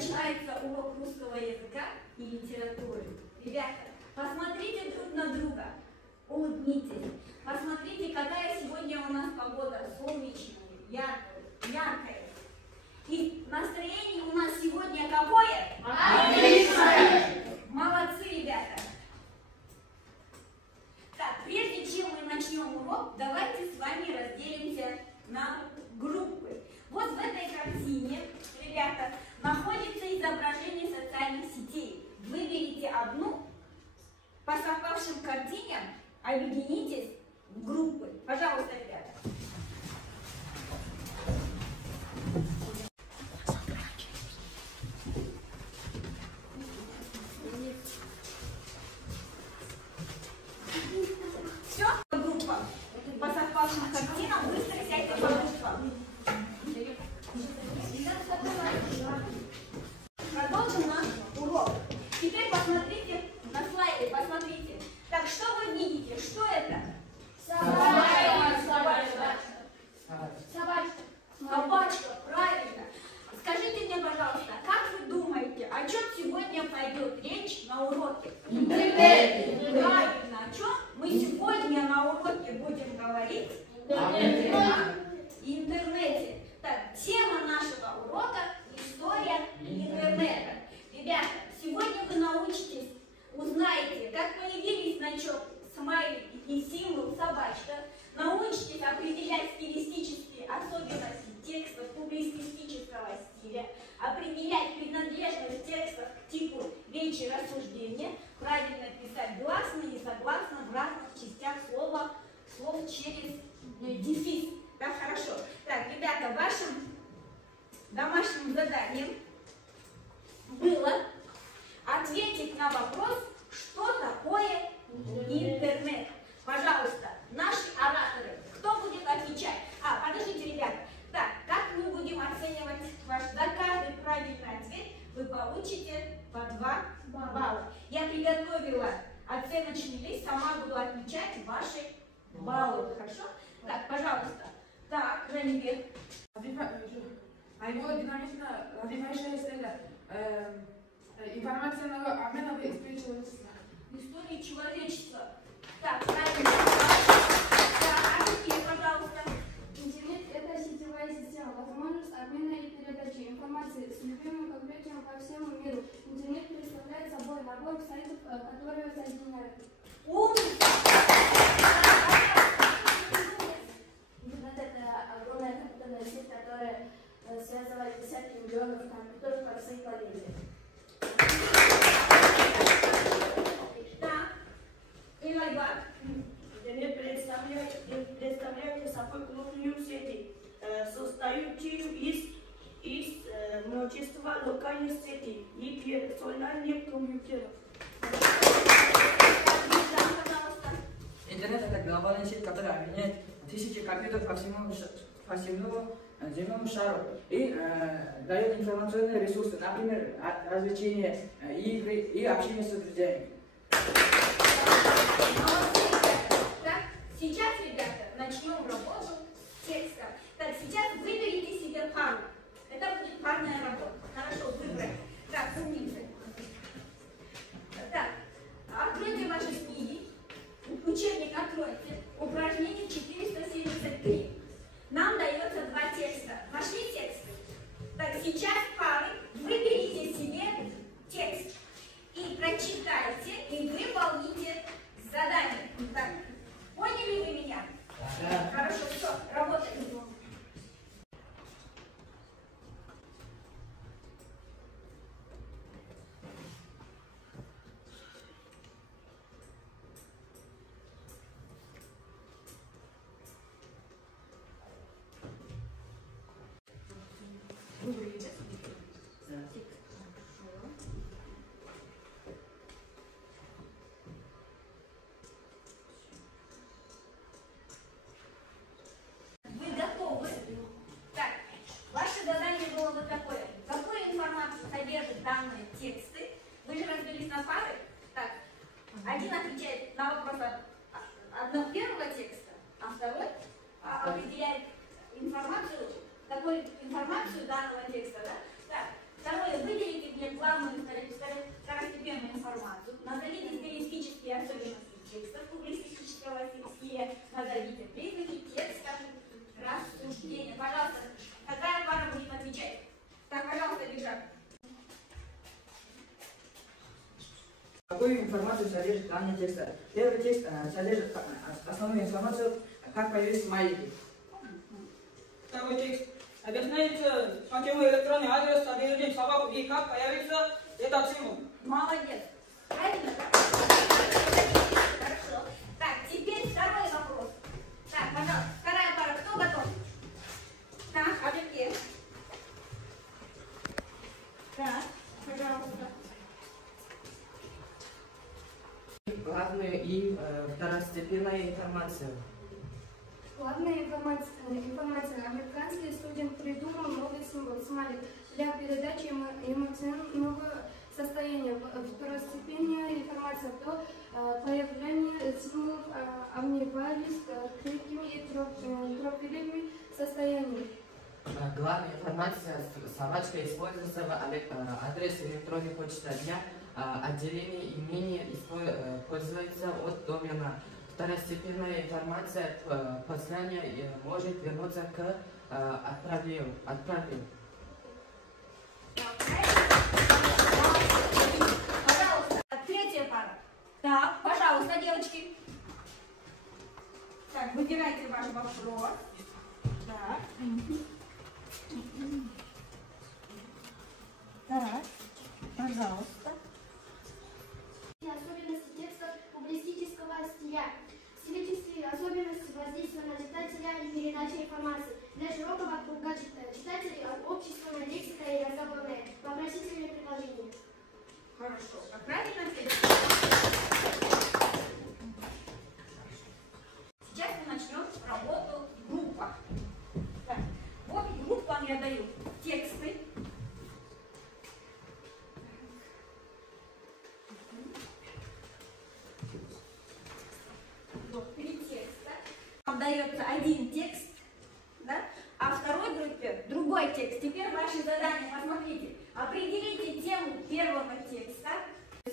начинается урок русского языка и литературы. Ребята, посмотрите друг на друга, улыбнитесь. Посмотрите, какая сегодня у нас погода, солнечная, яркая. И настроение у нас сегодня какое? Отличное! Молодцы, ребята! Так, прежде чем мы начнем урок, давайте с вами разделимся на группы. Вот в этой картине, ребята, находится изображение социальных сетей. Выберите одну, по совпавшим картинам объединитесь в группы. Пожалуйста, ребята. Все, группа. По совпавшим картинам быстро сядьте по группам. Продолжим наш урок. Теперь посмотрите на слайды, посмотрите. Так, что вы видите? Что это? Собачка, правильно. Скажите мне, пожалуйста, как вы думаете, о чем сегодня пойдет речь на уроке? Интернет. Правильно. О чем мы сегодня на уроке будем говорить? О интернете. Так, тема нашего урока – история интернета. Ребята, сегодня вы научитесь, узнаете, как появились значок, смайлик и символ собачка, научитесь определять стилистические особенности текстов публицистического стиля, определять принадлежность текстов к типу речи рассуждения, правильно писать гласные и согласно в разных частях слов через дефис. Да, хорошо. Так, ребята, вашим домашним заданием было ответить на вопрос, что такое интернет. Пожалуйста, наши ораторы, кто будет отвечать? Подождите, ребята. Так, как мы будем оценивать ваш? За каждый правильный ответ вы получите по 2 балла. Я приготовила оценочный лист, сама буду отмечать ваши баллы. Хорошо? Так, пожалуйста. Так, Жанибек. Его динамично развивающая стиля. Информационного обмена в истории человечества. Истории человечества. Так, правильно. Так, какие, пожалуйста? Интернет – это сетевая система, возможность обмена и передачи информации с любимым компьютером по всему миру. Интернет представляет собой набор сайтов, которые соединяют. Умница! Интернет – это огромная компьютерная сеть, которая связывает десятки миллионов компьютеров по всей планете. Так, Илайбак. Интернет представляет собой крупную сеть, состоящую из множества локальных сетей и персональных компьютеров. Интернет – это глобальная сеть, которая объединяет тысячи компьютеров по всему земному шару и дает информационные ресурсы, например, развлечения, игры и общение с друзьями. Так, сейчас, ребята, начнем работу текста. Так, сейчас выберите себе пару. Это будет парная работа. Хорошо, выбрать. Так, умницы. Так, откройте ваши книги. Учебник откройте. Упражнение 473. Нам дается 2 текста. Нашли текст? Так, сейчас пары выберите себе текст и прочитайте, и выполните задание. Так, поняли вы меня? Да. Хорошо, все, работаем. Вы готовы? Так, ваше задание было вот такое. Какую информацию содержат данные тексты? Вы же разбились на пары. Так, один отвечает на вопрос одного первого текста, а второй определяет информацию, такую информацию данного текста. Да? Так, второе, выделите какую информацию содержит данный текст? Первый текст содержит основную информацию, как появились смайлики. Второй текст объясняет, почему электронный адрес содержит собаку и как появится этот символ. Молодец. Правильно? Хорошо. Так, теперь второй вопрос. Так, пожалуйста, вторая пара. Кто готов? Так, Олег. Так, пожалуйста. Главную и второстепенную информацию. Главная информация. Американский студент придумал новый символ смайлик для передачи эмоционального состояния. Второстепенная информация до появления символов обневались крепкими и тропливыми состояниями. Главная информация собачка используется в адрес электронной почты дня. Отделение имени пользуется от домена. Второстепенная информация послания может вернуться к отправителю. Пожалуйста, третья пара. Так, пожалуйста, девочки. Так, выбирайте ваш вопрос. Так. Так, пожалуйста. Особенности текста публицистического стиля. Стилистические особенности воздействия на читателя и передачи информации. Для широкого круга читателей общественная лексика и разговорные вопросительные предложения. Хорошо. А правильно ответили? Сейчас мы начнем работу в группах. Так, вот группам я даю тексты. Вот 3 текста. Вам дается один текст, да? А второй группе другой текст. Теперь ваши задания, посмотрите. Определите тему первого текста,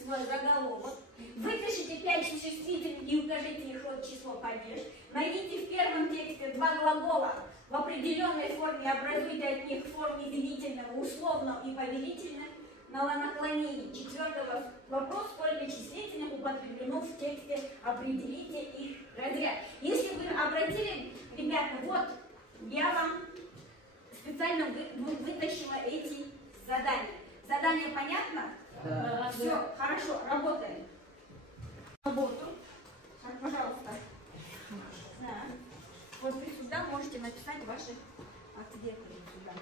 свой заголовок. Выпишите 5 существительных и укажите их род, число, падеж. Найдите в первом тексте 2 глагола в определенной форме, образуйте от них в форме делительного, условного и повелительного наклонений. Четвертый вопрос: сколько числительных употреблено в тексте, определите их разряд. Если вы обратили, ребята, вот я вам специально вытащила эти задания. Задание понятно? Да. Все, хорошо, работаем. Работу. Так, пожалуйста. Да. Вот вы сюда можете написать ваши ответы. Сюда.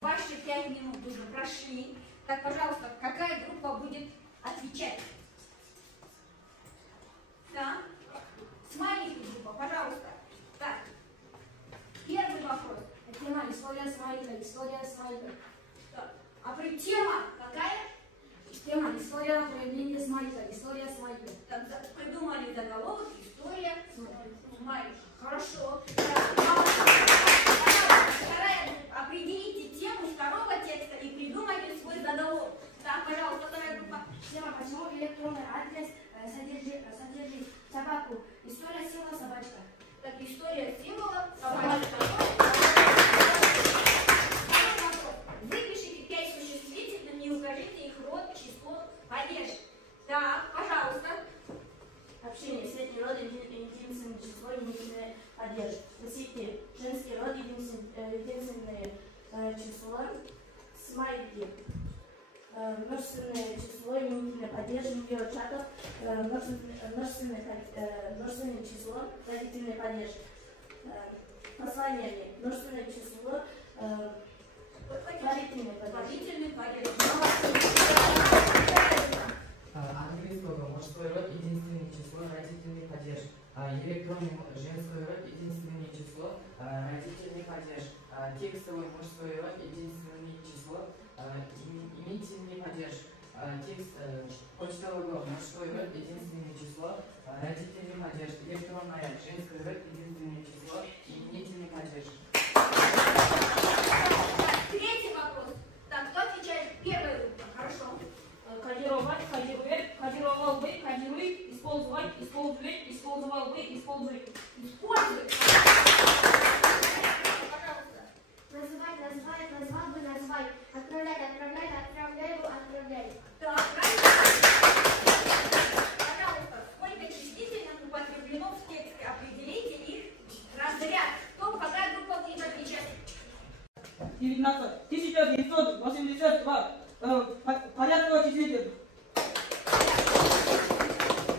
Ваши 5 минут уже прошли. Так, пожалуйста, какая группа будет отвечать? Да? Смайлики группа, пожалуйста. Так, первый вопрос. Тема история смайлика, история смайлика. Так. А тема какая? Тема история проявления смайлика, история смайлика. Так, придумали заголовок, история смайлика. Хорошо. Так, пожалуйста, вторая группа. Определите тему второго текста и придумайте свой заголовок. Так, пожалуйста, вторая группа. Тема, почему электронный адрес содержит собаку. История символа собачка. Так, история символа собачка. Выпишите 5 существительных и укажите их род, число, падеж. Так, пожалуйста. Общение, средний род, единственное число, единственное падеж. Носитель, женский род, единственное число, смайлики. Множественное число, именительное падеж, биочатов, множественное число, родительный падеж. Послание, множественное число, творительный падеж. Творительный падеж. Английского мужской род единственное число, родительный падеж. Электронный женский род единственное число, родительный падеж. Текстовый мужской род единственное число, именительный падеж. Текст почтового мужской род единственное число, родительный падеж. Электронное женский род единственное число, именительный падеж. Третий вопрос. Так, кто отвечает? Первая группа. Хорошо. Кодировать, кодировать, используй. Используй. Пожалуйста. Называй, назвал бы, назвай. Отправлять, отправляю, отправляй. Так, правильно? Пожалуйста, сколько числительных употреблено в тексте? Определите их разряд. Кто, какая группа будет отвечать? 19. 1982. Порядковый числитель.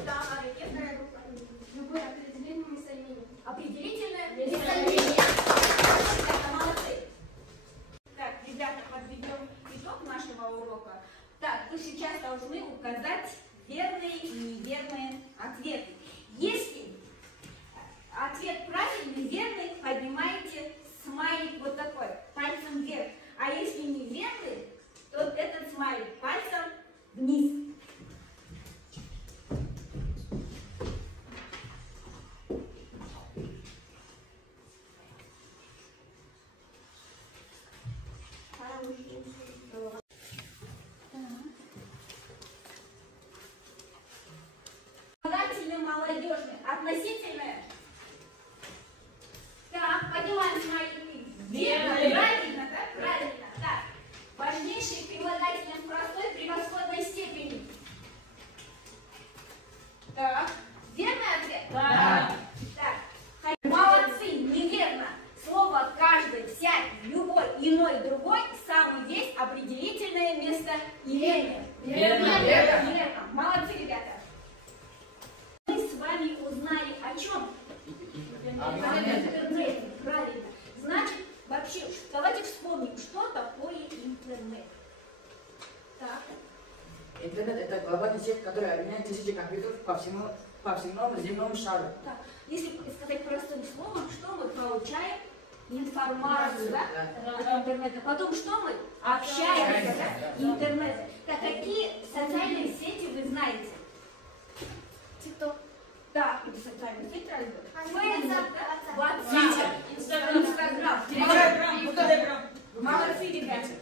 Да, Мария, вторая группа. Любое определение местоимения. Определительное Местоимение. Это молодцы. Так, ребята, подведем итог нашего урока. Так, вы сейчас должны указать верные и неверные ответы. Если ответ правильный, верный, поднимаете смайлик вот такой, пальцем вверх. А если неверный, то этот смайлик пальцем вниз. Прилагательные молодежные, относительные. Так, поднимаем смайлики. Верно, правильно, да? Правильно. Так, важнейшие прилагательные в простой превосходной степени. Так, верный ответ? Да. Так, молодцы, неверно. Слово каждый, всякий, любой, иной, другой, самый весь определительное местоимение. Верно. Верно. Молодцы, ребята. Мы с вами узнали о чем? Об интернете. Правильно. Значит, вообще, давайте вспомним, что такое интернет. Так. Интернет – это глобальная сеть, которая объединяет тысячи компьютеров по всему земному шару. Так. Если сказать простым словом, что мы получаем? Информацию, да? От интернета. Потом что мы? Общаемся, да? Интернет. Так, какие социальные сети вы знаете? ТикТок. Да, это социальные сети разве? WhatsApp. WhatsApp, Инстаграм. Телеграм. Молодцы, ребята.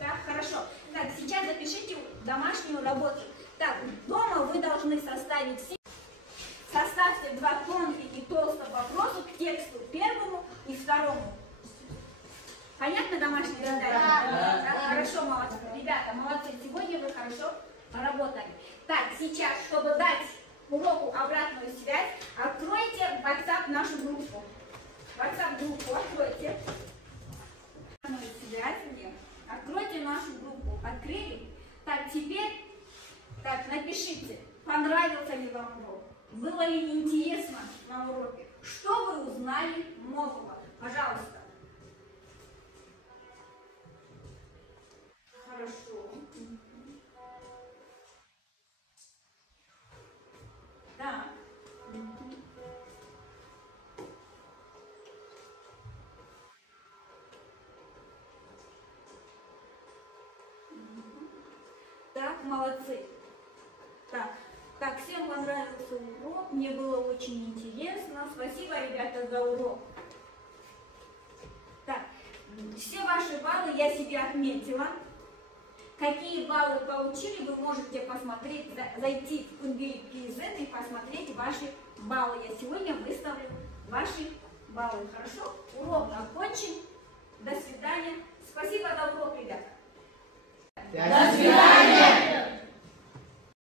Так, хорошо. Так, сейчас запишите домашнюю работу. Так, дома вы должны составить составьте два тонких и толстых вопроса к тексту первому и второму. Понятно домашнее задание? Да. Хорошо, молодцы. Ребята, молодцы. Сегодня вы хорошо поработали. Так, сейчас, чтобы дать уроку обратную связь, откройте WhatsApp нашу группу. WhatsApp группу откройте. Откройте нашу группу. Открыли? Так, теперь напишите, понравился ли вам урок, было ли интересно на уроке, что вы узнали нового. Пожалуйста. Хорошо. Так. Так, молодцы. Так, всем понравился урок, мне было очень интересно. Спасибо, ребята, за урок. Так, все ваши баллы я себе отметила. Какие баллы получили, вы можете посмотреть, зайти в Кунгель.kz и посмотреть ваши баллы. Я сегодня выставлю ваши баллы. Хорошо? Урок окончен. До свидания. Спасибо.